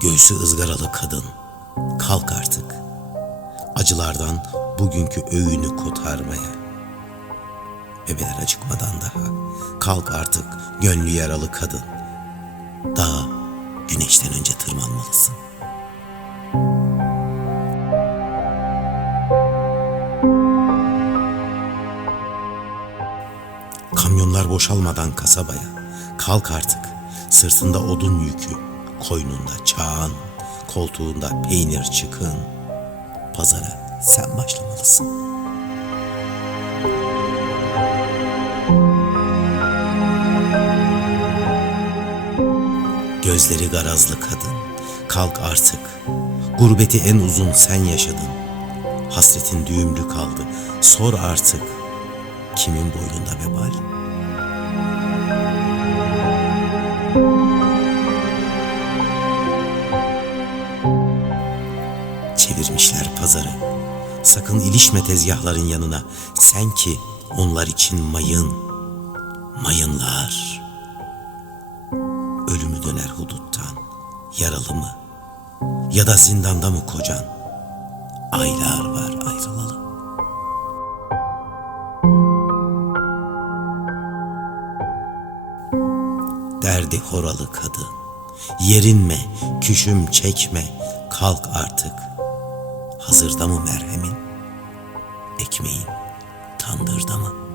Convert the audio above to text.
Göğsü ızgaralı kadın, kalk artık. Acılardan bugünkü öğünü kotarmaya. Bebeler acıkmadan daha, kalk artık gönlü yaralı kadın. Dağa güneşten önce tırmanmalısın. Kamyonlar boşalmadan kasabaya. Kalk artık. Sırtında odun yükü, koynunda çağın, koltuğunda peynir çıkın. Pazara sen başlamalısın. Gözleri garazlı kadın, kalk artık. Gurbeti en uzun sen yaşadın. Hasretin düğümlü kaldı. Sor artık. Kimin boynunda vebal? Çevirmişler pazarı. Sakın ilişme tezgahların yanına. Sen ki onlar için mayın. Mayınlar. Ölümü döner huduttan. Yaralı mı? Ya da zindanda mı kocan? Aylar var ayrılalı. Derdi horalı kadın. Yerinme, küşüm çekme, kalk artık. Hazırda mı merhemin? Ekmeğin tandırda mı?''